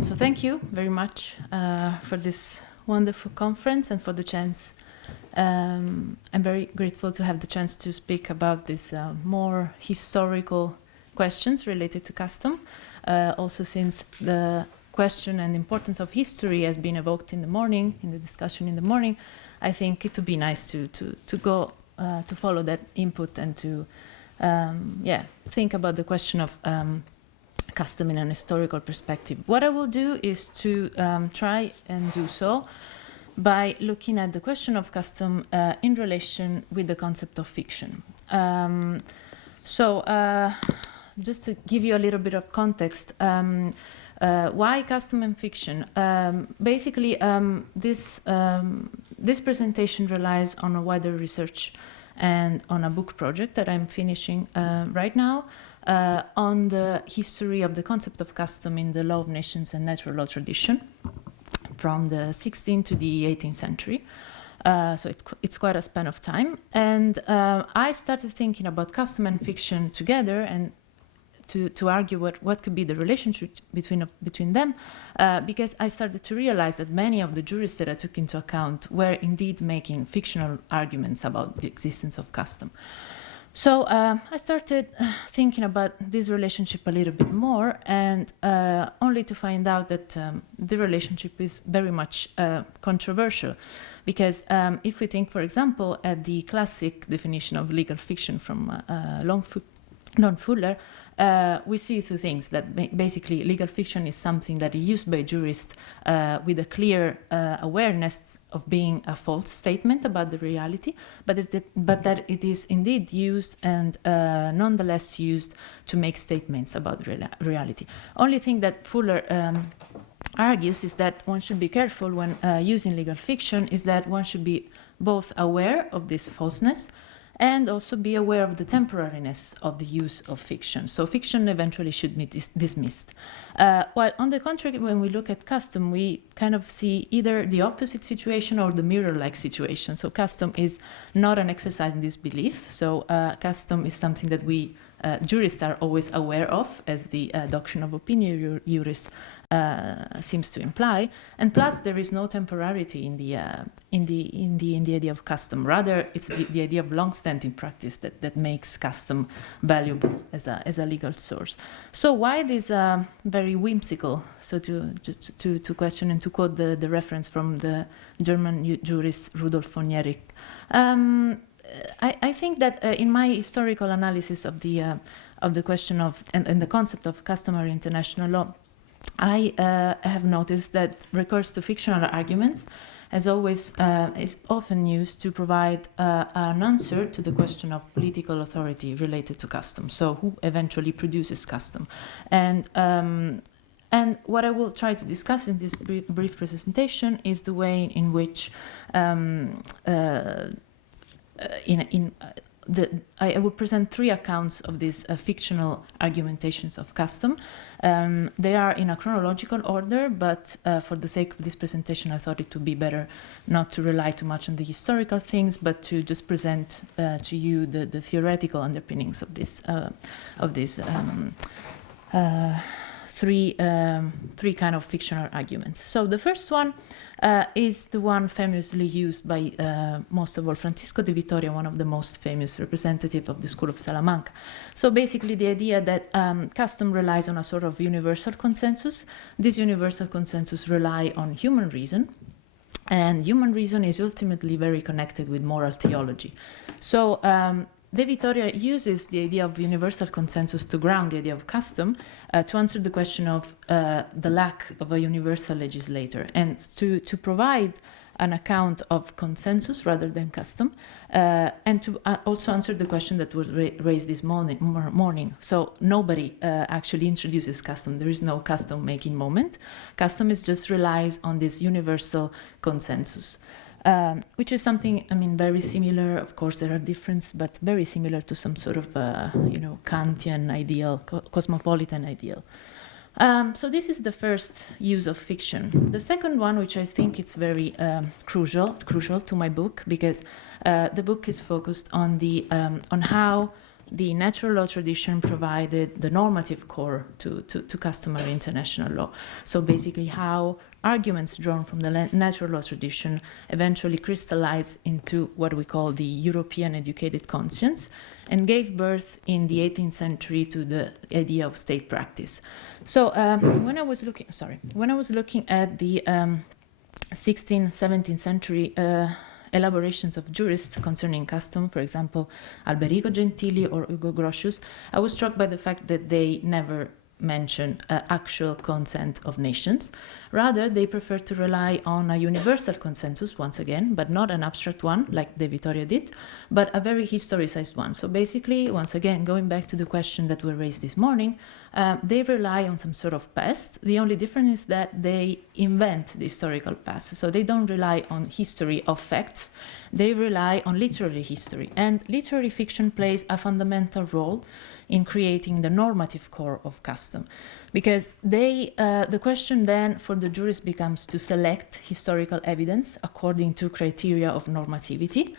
So thank you very much for this wonderful conference and for the chance. I'm very grateful to have the chance to speak about these more historical questions related to custom. Also, since the question and importance of history has been evoked in the morning, in the discussion in the morning, I think it would be nice to go to follow that input and to think about the question of custom in an historical perspective. What I will do is to try and do so by looking at the question of custom in relation with the concept of fiction. Just to give you a little bit of context, why custom and fiction? Basically, this presentation relies on a wider research and on a book project that I'm finishing right now on the history of the concept of custom in the law of nations and natural law tradition from the 16th to the 18th century. So it's quite a span of time. And I started thinking about custom and fiction together and to argue what could be the relationship between them, because I started to realize that many of the jurists that I took into account were indeed making fictional arguments about the existence of custom. So I started thinking about this relationship a little bit more, and only to find out that the relationship is very much controversial. Because if we think, for example, at the classic definition of legal fiction from Lon Fuller, we see two things, that basically legal fiction is something that is used by jurists with a clear awareness of being a false statement about the reality, but that it is indeed used and nonetheless used to make statements about reality. Only thing that Fuller argues is that one should be careful when using legal fiction is that one should be both aware of this falseness and also be aware of the temporariness of the use of fiction. So fiction eventually should be dismissed. While on the contrary, when we look at custom, we kind of see either the opposite situation or the mirror-like situation. So custom is not an exercise in disbelief. So custom is something that we jurists are always aware of, as the doctrine of opinio juris seems to imply, and plus there is no temporality in the idea of custom. Rather, it's the idea of long-standing practice that makes custom valuable as a legal source. So why this very whimsical? So to question and to quote the reference from the German jurist Rudolf von Jhering. I think that in my historical analysis of the question of and the concept of customary international law, I have noticed that recourse to fictional arguments as always is often used to provide an answer to the question of political authority related to custom. So who eventually produces custom? And what I will try to discuss in this brief presentation is the way in which I will present three accounts of these fictional argumentations of custom. They are in a chronological order, but for the sake of this presentation, I thought it would be better not to rely too much on the historical things, but to just present to you the theoretical underpinnings of these three kind of fictional arguments. So the first one is the one famously used by most of all Francisco de Vitoria, one of the most famous representatives of the school of Salamanca. So basically the idea that custom relies on a sort of universal consensus. This universal consensus relies on human reason, and human reason is ultimately very connected with moral theology. So De Vitoria uses the idea of universal consensus to ground the idea of custom to answer the question of the lack of a universal legislator and to provide an account of consensus rather than custom and to also answer the question that was raised this morning. So nobody actually introduces custom. There is no custom making moment. Custom is just relies on this universal consensus. Which is something, very similar. Of course, there are differences, but very similar to some sort of, Kantian ideal, cosmopolitan ideal. So this is the first use of fiction. The second one, which I think is very crucial to my book, because the book is focused on on how the natural law tradition provided the normative core to customary international law. So basically how arguments drawn from the natural law tradition eventually crystallized into what we call the European educated conscience and gave birth in the 18th century to the idea of state practice. So when I was looking at the 16th, 17th century elaborations of jurists concerning custom, for example, Alberico Gentili or Ugo Grotius, I was struck by the fact that they never mention actual consent of nations. Rather, they prefer to rely on a universal consensus, once again, but not an abstract one, like de Vitoria did, but a very historicized one. So basically, once again, going back to the question that were raised this morning, they rely on some sort of past. The only difference is that they invent the historical past. So they don't rely on history of facts, they rely on literary history. And literary fiction plays a fundamental role in creating the normative core of custom. Because the question then for the jurist becomes to select historical evidence according to criteria of normativity.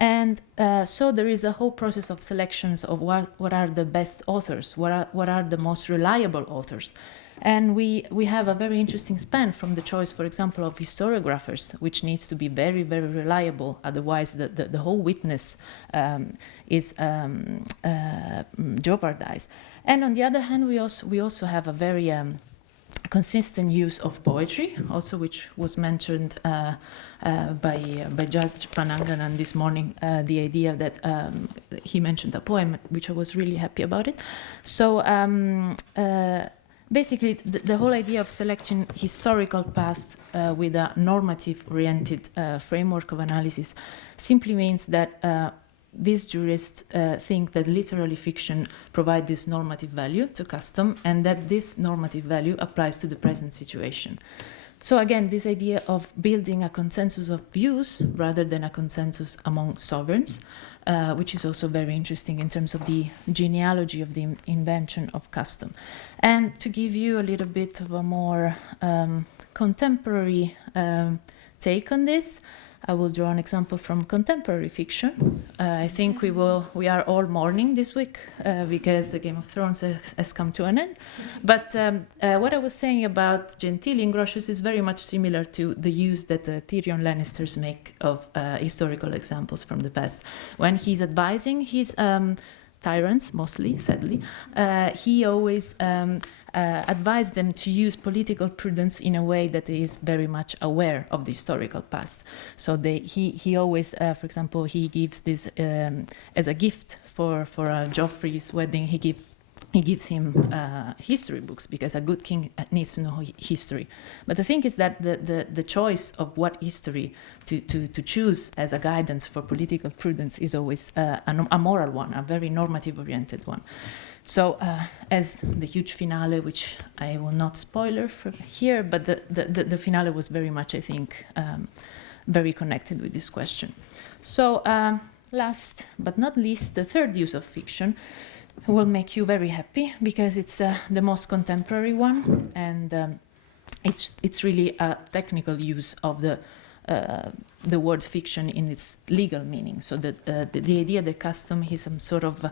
And so there is a whole process of selections of what are the best authors, what are the most reliable authors. And we have a very interesting span from the choice, for example, of historiographers, which needs to be very, very reliable. Otherwise, the whole witness is jeopardized. And on the other hand, we also have a very consistent use of poetry, also which was mentioned by Judge Pananganan this morning, the idea that he mentioned a poem, which I was really happy about it. So basically, the whole idea of selecting historical past with a normative-oriented framework of analysis simply means that these jurists think that literary fiction provides this normative value to custom and that this normative value applies to the present situation. So again, this idea of building a consensus of views rather than a consensus among sovereigns, which is also very interesting in terms of the genealogy of the invention of custom. And to give you a little bit of a more contemporary take on this, I will draw an example from contemporary fiction. I think we are all mourning this week because the Game of Thrones has come to an end. But what I was saying about Gentili and Grotius is very much similar to the use that Tyrion Lannisters make of historical examples from the past. When he's advising his tyrants, mostly, sadly, he always advised them to use political prudence in a way that is very much aware of the historical past. So he always, for example, he gives this as a gift for Joffrey's wedding. He gives him history books because a good king needs to know history. But the thing is that the choice of what history to choose as a guidance for political prudence is always a moral one, a very normative-oriented one. So as the huge finale, which I will not spoiler for here, but the finale was very much, I think, very connected with this question. So last but not least, the third use of fiction will make you very happy because it's the most contemporary one, and it's really a technical use of the word fiction in its legal meaning. So the idea that custom is some sort of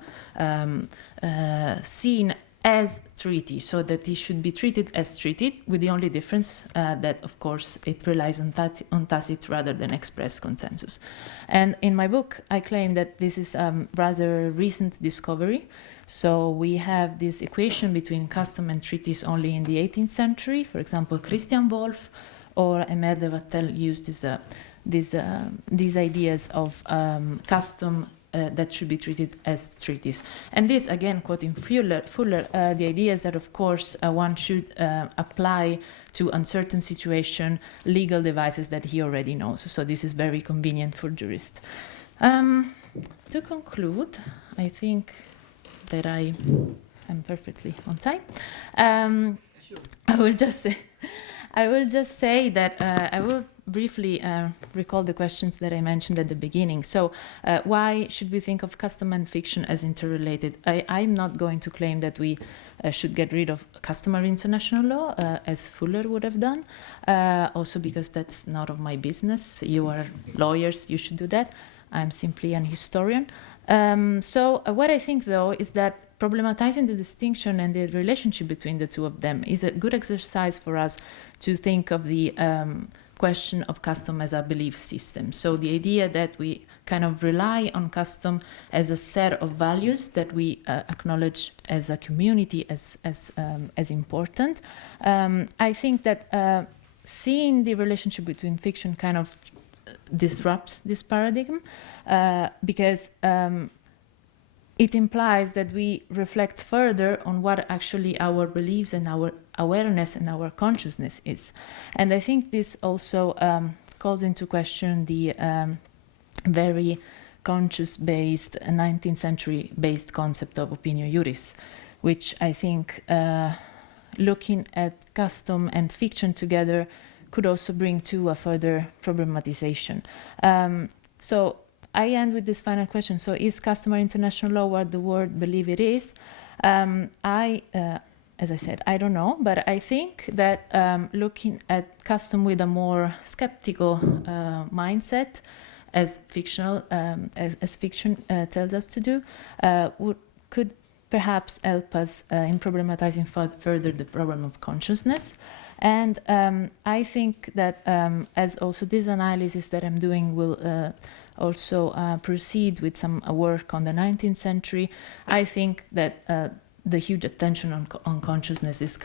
seen as treaty, so that it should be treated as treaty, with the only difference that, of course, it relies on tacit rather than express consensus. And in my book, I claim that this is a rather recent discovery. So we have this equation between custom and treaties only in the 18th century. For example, Christian Wolff or Emer de Vattel used these ideas of custom that should be treated as treaties. And this, again, quoting Fuller, the idea is that, of course, one should apply to uncertain situation legal devices that he already knows. So this is very convenient for jurists. To conclude, I think that I am perfectly on time. Sure. I will just say that I will briefly recall the questions that I mentioned at the beginning. So why should we think of custom and fiction as interrelated? I'm not going to claim that we should get rid of customary international law, as Fuller would have done, also because that's not of my business. You are lawyers, you should do that. I'm simply an historian. What I think, though, is that problematizing the distinction and the relationship between the two of them is a good exercise for us to think of the question of custom as a belief system. So the idea that we kind of rely on custom as a set of values that we acknowledge as a community as important. I think that seeing the relationship between fiction kind of disrupts this paradigm because it implies that we reflect further on what actually our beliefs and our awareness and our consciousness is. And I think this also calls into question the very conscious-based, 19th century-based concept of opinio juris, which I think looking at custom and fiction together could also bring to a further problematization. So I end with this final question. So is customary international law what the world believe it is? As I said, I don't know, but I think that looking at custom with a more skeptical mindset, as fictional, as fiction tells us to do, could perhaps help us in problematizing further the problem of consciousness. And I think that as also this analysis that I'm doing will also proceed with some work on the 19th century, I think that the huge attention on consciousness is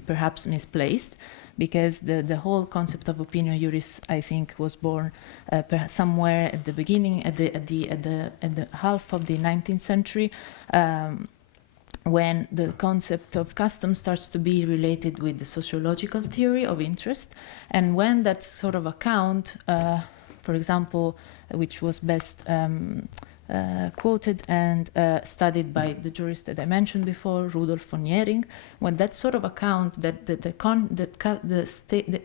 perhaps misplaced, because the whole concept of opinio juris, I think, was born somewhere at the beginning, at the half of the 19th century, when the concept of custom starts to be related with the sociological theory of interest, and when that sort of account, for example, which was best quoted and studied by the jurist that I mentioned before, Rudolf von Jhering, when that sort of account that the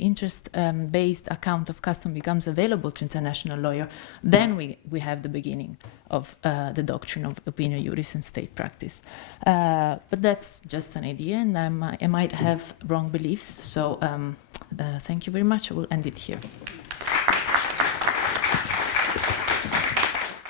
interest-based account of custom becomes available to international lawyer, then we have the beginning of the doctrine of opinio juris and state practice. But that's just an idea, and I might have wrong beliefs. So thank you very much. I will end it here.